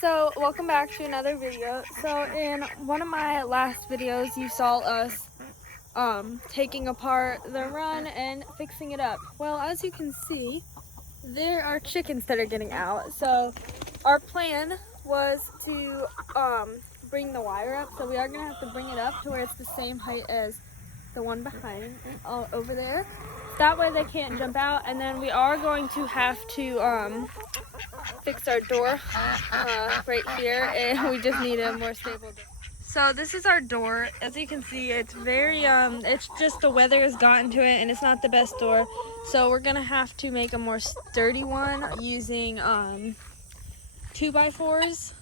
So welcome back to another video. So in one of my last videos you saw us taking apart the run and fixing it up. Well, as you can see, there are chickens that are getting out. So our plan was to bring the wire up, so we are gonna have to bring it up to where it's the same height as the one behind over there. That way they can't jump out, and then we are going to have to fix our door right here, and we just need a more stable door. So this is our door. As you can see, it's very it's just the weather has gotten to it and it's not the best door, so we're gonna have to make a more sturdy one using 2x4s.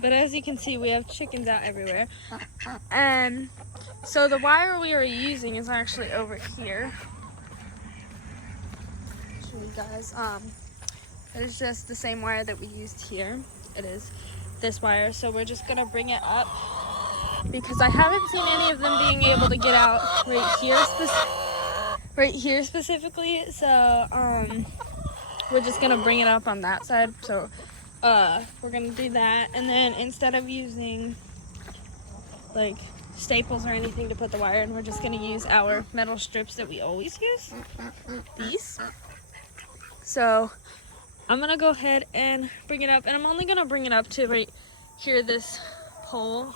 But as you can see, we have chickens out everywhere, and so the wire we are using is actually over here. Show you guys. It's just the same wire that we used here. It is this wire, so we're just gonna bring it up because I haven't seen any of them being able to get out right here specifically. So we're just gonna bring it up on that side. So we're gonna do that, and then instead of using like staples or anything to put the wire in, we're just gonna use our metal strips that we always use, these. So I'm gonna go ahead and bring it up, and I'm only gonna bring it up to right here, this pole,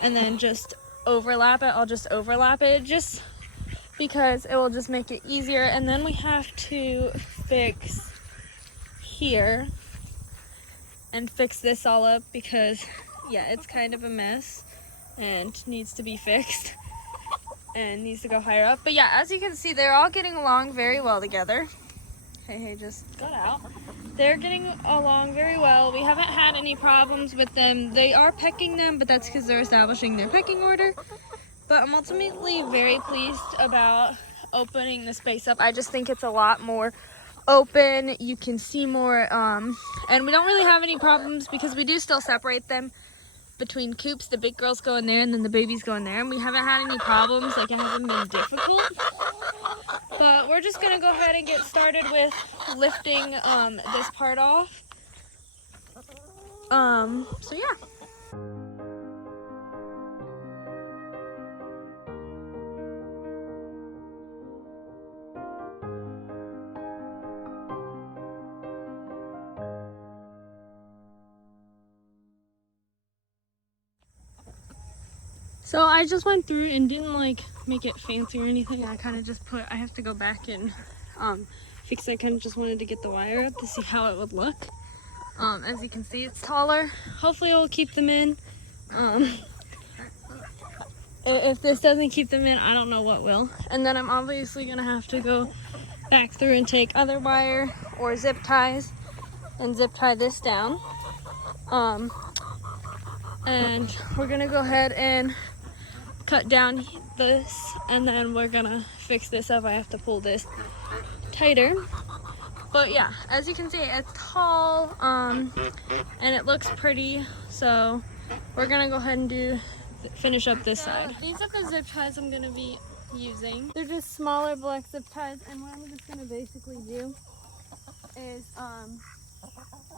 and then just overlap it. I'll just overlap it just because it will just make it easier. And then we have to fix here and fix this all up because yeah, it's kind of a mess and needs to be fixed and needs to go higher up. But yeah, as you can see, they're all getting along very well together. Hey, just got out. They're getting along very well. We haven't had any problems with them. They are pecking them, but that's because they're establishing their pecking order. But I'm ultimately very pleased about opening the space up. I just think it's a lot more open. You can see more, and we don't really have any problems because we do still separate them between coops. The big girls go in there and then the babies go in there, and we haven't had any problems. Like, it hasn't been difficult. But we're just gonna go ahead and get started with lifting this part off. So yeah. So I just went through and didn't like make it fancy or anything. I kind of just I have to go back and fix it. I kind of just wanted to get the wire up to see how it would look. As you can see, it's taller. Hopefully it will keep them in. If this doesn't keep them in, I don't know what will. And then I'm obviously gonna have to go back through and take other wire or zip ties and zip tie this down. And we're gonna go ahead and cut down this, and then we're gonna fix this up. I have to pull this tighter. But yeah, as you can see, it's tall, and it looks pretty. So we're gonna go ahead and finish up this side. These are the zip ties I'm gonna be using. They're just smaller black zip ties, and what I'm just gonna basically do is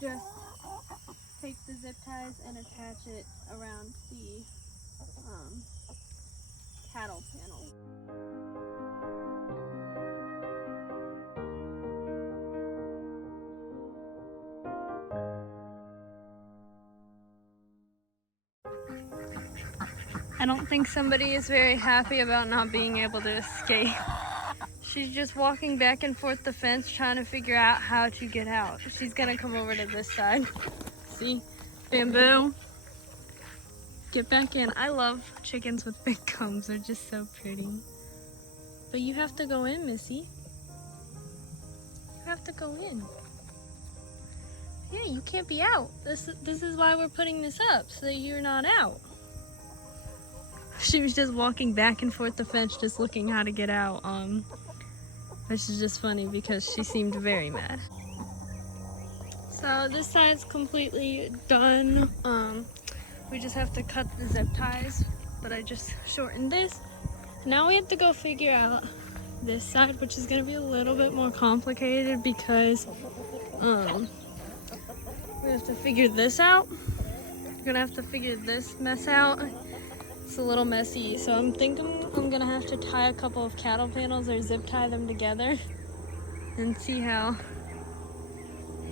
just take the zip ties and attach it around the cattle panel. I don't think somebody is very happy about not being able to escape. She's just walking back and forth the fence trying to figure out how to get out. She's gonna come over to this side. See? Bamboo. Get back in. I love chickens with big combs. They're just so pretty. But you have to go in, Missy. You have to go in. Yeah, you can't be out. This is why we're putting this up, so that you're not out. She was just walking back and forth the fence, just looking how to get out. Which is just funny because she seemed very mad. So this side's completely done. We just have to cut the zip ties, but I just shortened this. Now we have to go figure out this side, which is gonna be a little bit more complicated because We have to figure this out. We're gonna have to figure this mess out. It's a little messy, so I'm thinking I'm gonna have to tie a couple of cattle panels or zip tie them together and see how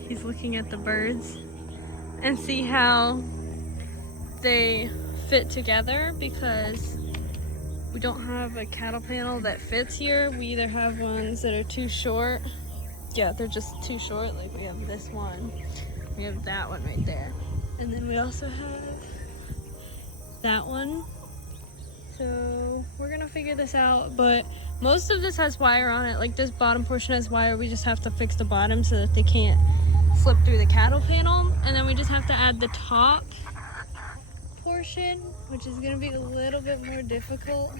he's looking at the birds and see how they fit together, because we don't have a cattle panel that fits here. We either have ones that are too short. Yeah, they're just too short. Like we have this one, we have that one right there, and then we also have that one. So we're gonna figure this out, but most of this has wire on it. Like this bottom portion has wire. We just have to fix the bottom so that they can't slip through the cattle panel, and then we just have to add the top portion, which is gonna be a little bit more difficult.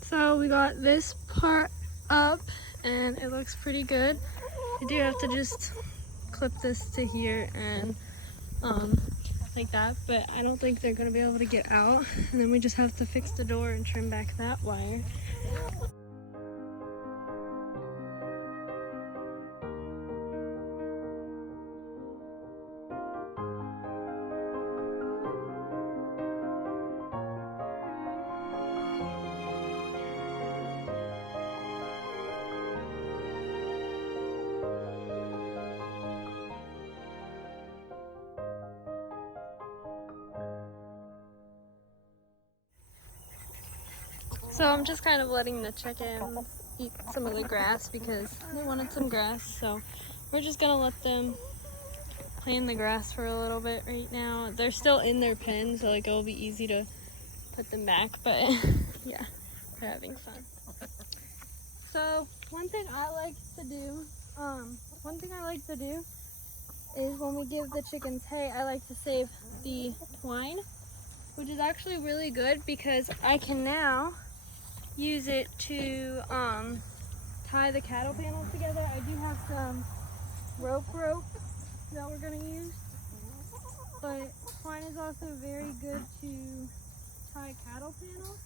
So we got this part up and it looks pretty good. You do have to just clip this to here and like that, but I don't think they're gonna be able to get out. And then we just have to fix the door and trim back that wire. So I'm just kind of letting the chickens eat some of the grass because they wanted some grass. So we're just gonna let them play in the grass for a little bit right now. They're still in their pen, so like it'll be easy to put them back, but yeah, they're having fun. So one thing I like to do is when we give the chickens hay, I like to save the twine, which is actually really good because I can now use it to tie the cattle panels together. I do have some rope that we're gonna use, but twine is also very good to tie cattle panels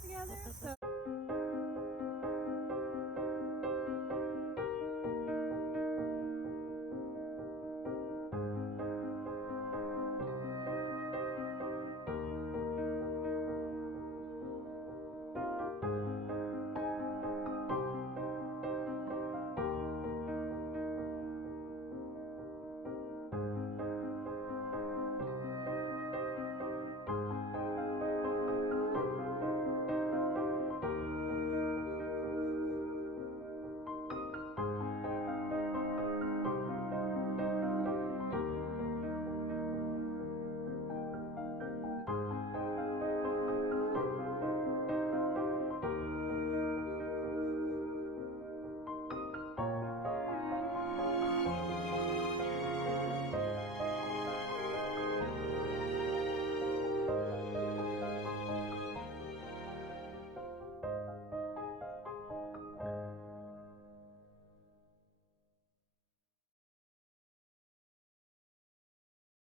together. So